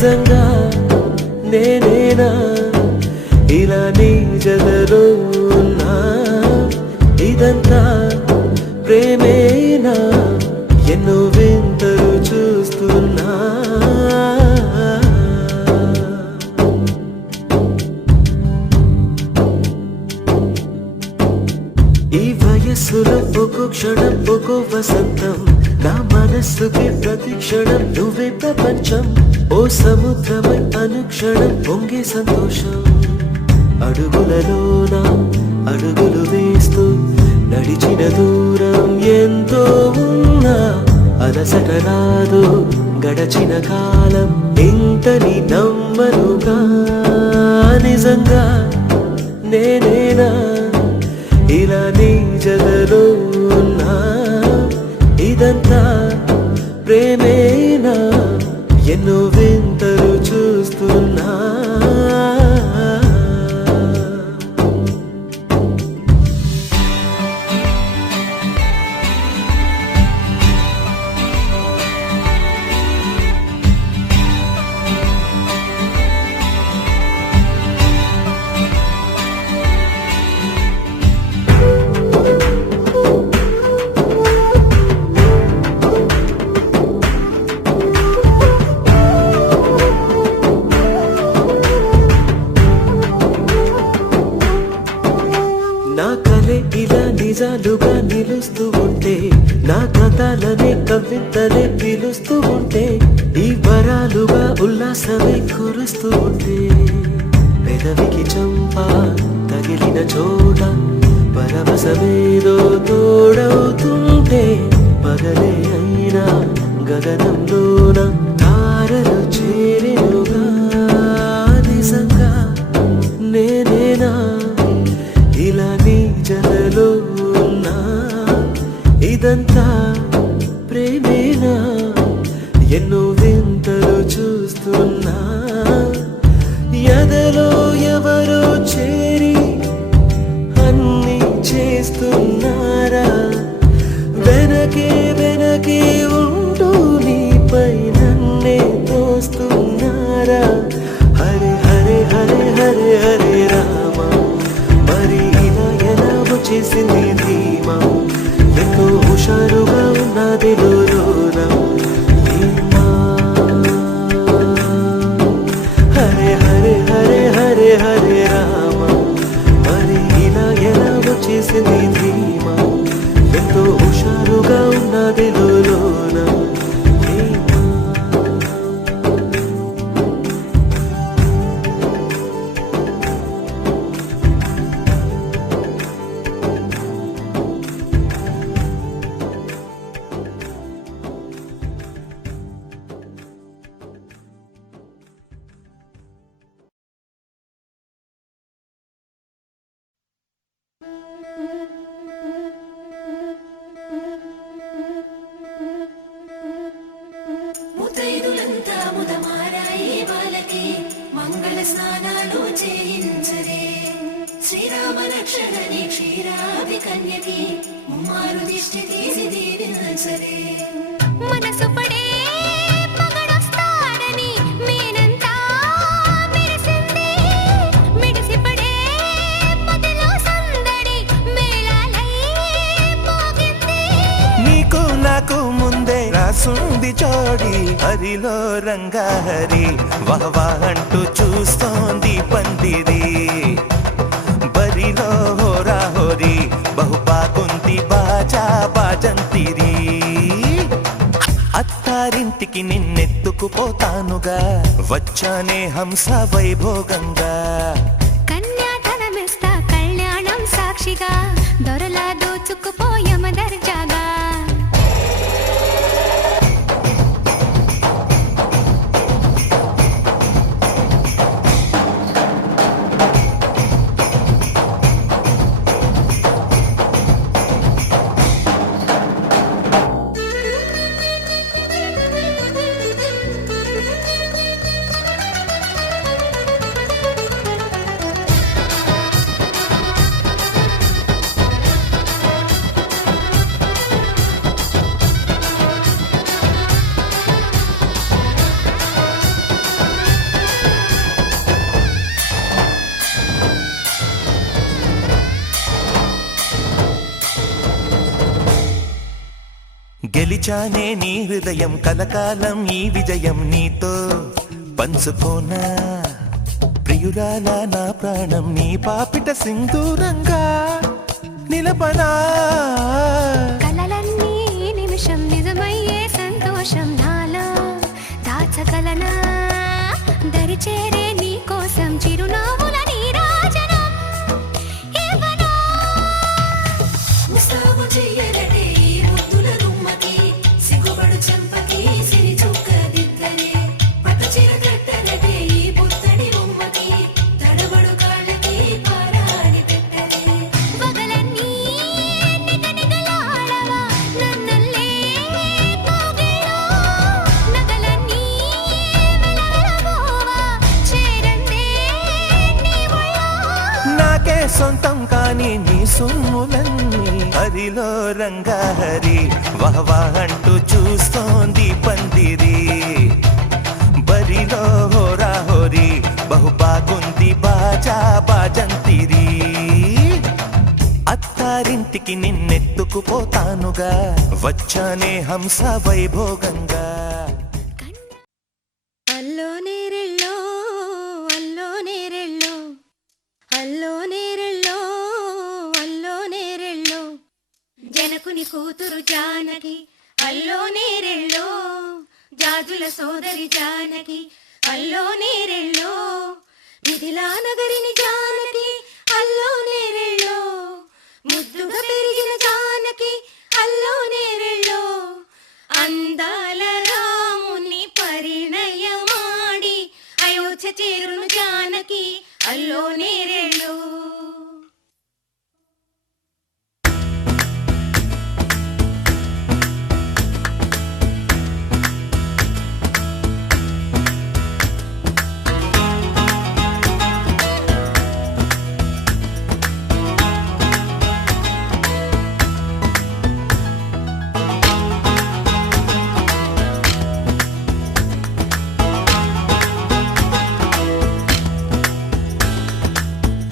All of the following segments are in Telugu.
నిజంగా నేనేనా ఇలా నీ జగలో ఉన్నా ఇదంతా ప్రేమేనా ఎన్నో వింతలు చూస్తున్నా ఈ వయస్సులో ఒక్కో క్షణం ఒక్కో వసంతం నా మనస్సుకి ప్రతి క్షణం నువ్వే ప్రపంచం ఓ సముద్రమై అనుక్షణం పొంగే సంతోషం అడుగులలోన అడుగులు వేస్తూ నడిచిన దూరం ఎంతో ఉన్నా అలసట రాదు గడచిన కాలం ఇంతని నమ్మనుగా నిజంగా నేనేనా ఇలా నీ జగలో ఉన్నా ఇదంతా ప్రేమేనా ఎన్నో వింతలు చూస్తున్నా నా కలే ఇలా నిజాలుగా నిలుస్తూ ఉంటే నా కథలనే కవితలే పిలుస్తూ ఉంటే ఈ వరాలుగా ఉల్లాసమే కురుస్తూ ఉంటే పెదవికి చంప తగిలిన చోట పరవశమేదో తోడవుతుంటే పగలే అయినా గగనంలోన తారలు చేరెనుగా నిజంగా నేనేనా ఇలా నీ జలలో ఉన్నా ఇదంతా ప్రేమేనా ఎన్నో వింతలు చూస్తున్నా ఎదలో ఎవరో చేరి అన్ని చేస్తున్నారా వెనకే వెనకే ఉంటూ నీపై నన్నే తోస్తున్నారా హరే హరే హరే హరే హరే రామ మరి ఇలా ఎలా వచ్చేసింది ధీమా ఎంతో హుషారుగా ఉన్నది లోన హరే హరే హరే హరే హరే రామ మరి ఇలా ఎలా వచ్చేసింది ధీమా ఎంతో హుషారుగా ఉన్నది లోన ముతైదులంతా ముదమారాయి బాలకి మంగళ స్నానాలు చేయించరే శ్రీరామ రక్షణని క్షీరాది కన్యకి ముమ్మారు దిష్టి తీసి దీవించరే మనసు పడే మగడొస్తాడని మేనంతా మెరిసింది మిడిసిపడే పదిలో సందడి మేళాలై మోగింది నీకు నాకు ముందే రాసుంది జోడి హరిలో రంగా హరి వహవా అంటూ చూస్తోంది పందిరి బరిలో హోరా హోరి బహుబాగుంది బాజా బాజంతిరి అత్తారింటికి నిన్నెత్తుకుపోతానుగా వచ్చానే హంస వైభోగంగా కన్యాధనమిస్తా కళ్యాణం సాక్షిగా దొరలా దోచుకుపోయమ దర్జాగా గెలిచానే నీ హృదయం కలకాలం ఈ విజయం నీతో పంచుకోనా ప్రియురాలా నా ప్రాణం నీ పాపిట సింధూరంగా నిలపనా కలలన్నీ నిమిషం నిజమయ్యే సంతోషం నాలో దాచగలనా దరిచేరే నీ కోసం చిరునవ్వుల నీరాజనం ఇవ్వనా ముస్తాబు చెయ్యరటే ఈ ముద్దుల గుమ్మకి సిగ్గుపడు చెంపకి సిరి చుక్క దిద్దరే పట్టు చీర కట్టరటే ఈ పుత్తడి బొమ్మకి తడబడు కాళ్ళకి పారాడి పెట్టరే పగలన్నీ నిగనిగలాడవా నన్నల్లే పోగేలో నగలన్నీ వెలవెలబోవా చేరందే నీ ఒళ్ళో నాకే సొంతం కాని నీ సొమ్ములన్నీ హరిలో రంగాహరి వహవా అంటూ చూస్తోంది పందిరి బరిలో హోరా హోరి బహు బాగుంది బాజా బాజంతిరి అత్తారింటికి నిన్నెత్తుకుపోతానుగా వచ్చానే హంస వైభోగంగా అల్లో నేరెళ్ళో అల్లో నేరెళ్ళో అల్లో నేరెళ్ళో అల్లో నేరెళ్ళో జనకుని కూతురు జానకి అల్లో నేరెళ్ళో జాజుల సోదరి జానకి అల్లో నేరెళ్ళో మిథిలా నగరిని జానకి అల్లో నేరెళ్ళో ముద్దుగా పెరిగిన జానకి అల్లో నేరెళ్ళో అందాల రాముని పరిణయమాడి అయోధ్య చేరును జానకి అల్లో నేరెళ్ళో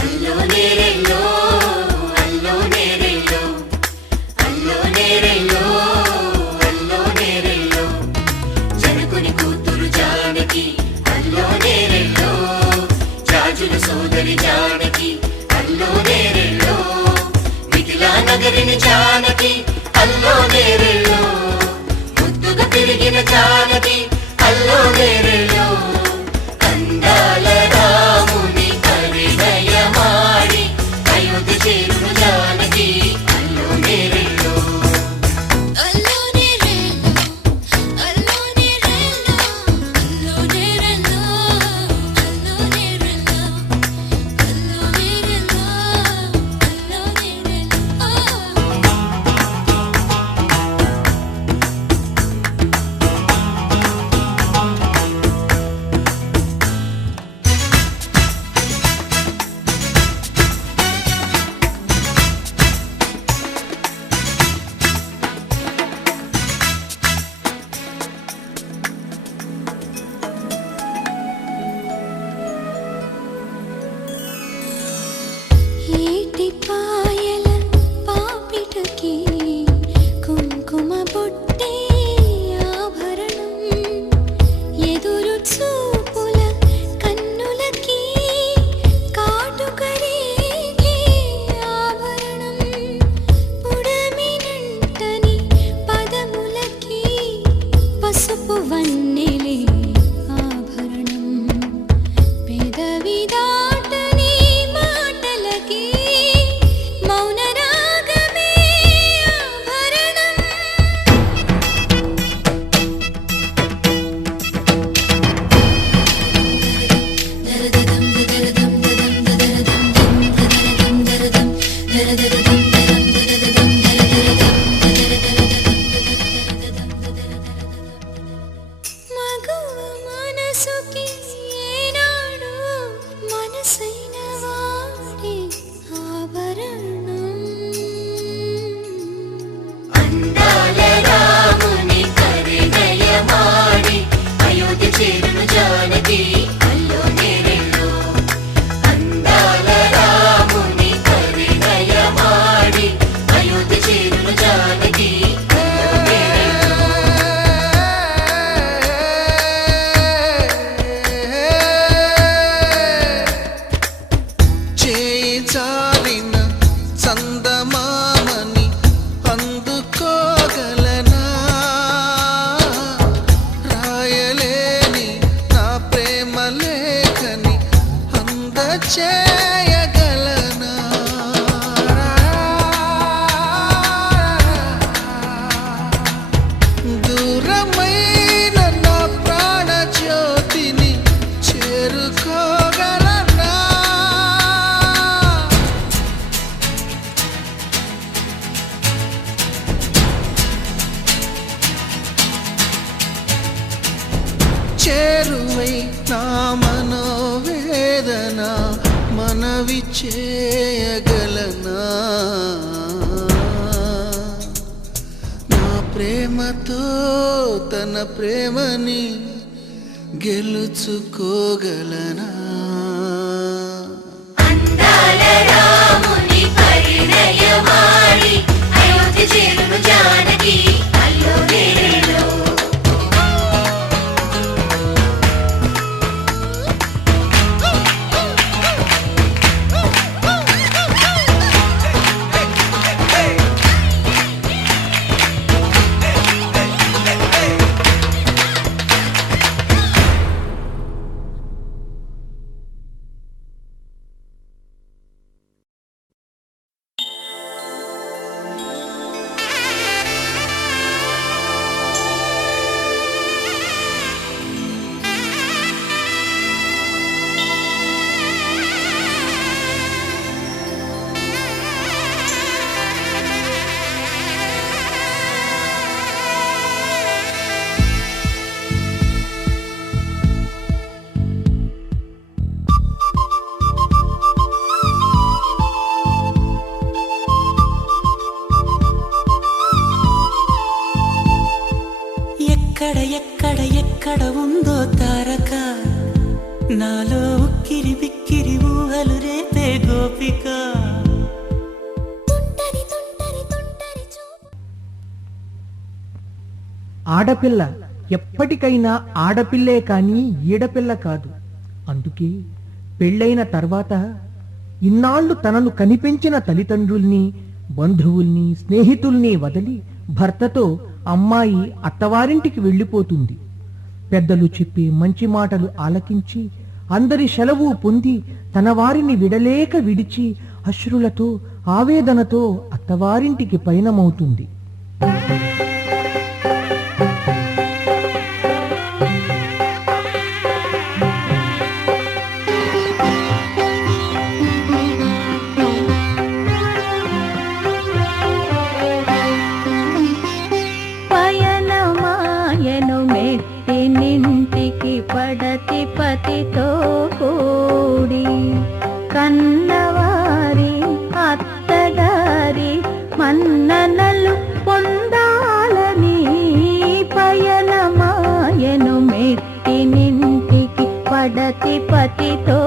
అల్లో నేరెళ్ళో అల్లో నేరెళ్ళో అల్లో నేరెళ్ళో అల్లో నేరెళ్ళో జనకుని కూతురు జానకి అల్లో నేరెళ్ళో జాజుల సోదరి జానకి అల్లో నేరెళ్ళో మిథిలా నగరిని జానకి అల్లో నేరెళ్ళో ముద్దుగా పెరిగిన జానకి అల్లో నేరెళ్ళో అందాల రాముని పరిణయమాడి అయోధ్య చేరును జానకి అల్లో నేరెళ్ళో అల్లో నేరెళ్ళో అల్లో నేరెళ్ళో అల్లో నేరెళ్ళో అల్లో నేరెళ్ళో అల్లో నేరెళ్ళో అల్లో నేరెళ్ళో ఏటి పాయల పాపిటకి కుంకుమ బొట్టే ఆభరణం ఎదురు చూపుల కన్నులకి కాటుకరేగే ఆభరణం పుడమినంటని పదములకి పసుపు వన్నెలే ఆభరణం పెదవి దాటని మాటలకి మౌన రాగమే ఆభరణం మగువ మనసుకి ఏనాడు మనసైన వాడి ఆభరణం అందాల రాముని పరిణయమాడి అయోధ్య చేరును జానకి అల్లో నేరెళ్ళో అందాల రాముని పరిణయమాడి అయోధ్య చేరును జానకి అల్లో నేరెళ్ళో చేయగలనా దూరమైన నా ప్రాణ జ్యోతిని చేరుకోగలనా చేరువై నా మనోవేదన మనవి చేయగలనా నా ప్రేమతో తన ప్రేమని గెలుచుకోగలనా అందాల రాముని పరిణయమాడి అయోధ్య చేరును జానకి అల్లో నేరేలో ఎక్కడ ఉందో తారక నాలో ఉక్కిరి బిక్కిరి ఊహలు రేపే గోపిక ఆడపిల్ల ఎప్పటికైనా ఆడపిల్లే కానీ ఈడపిల్ల కాదు. అందుకే పెళ్ళైన తర్వాత ఇన్నాళ్లు తనను కనిపెంచిన తల్లిదండ్రుల్ని, బంధువుల్ని, స్నేహితుల్ని వదిలి భర్తతో అమ్మాయి అత్తవారింటికి వెళ్ళిపోతుంది. పెద్దలు చెప్పే మంచి మాటలు ఆలకించి అందరి సెలవు పొంది తన వారిని విడలేక విడిచి అశ్రులతో ఆవేదనతో అత్తవారింటికి పయనమవుతుంది. పడతి పతితో కూడి కన్నవారి అత్తగారి మన్ననలు పొందాలని పయనమాయను మెట్టినింటికి పడతి పతితో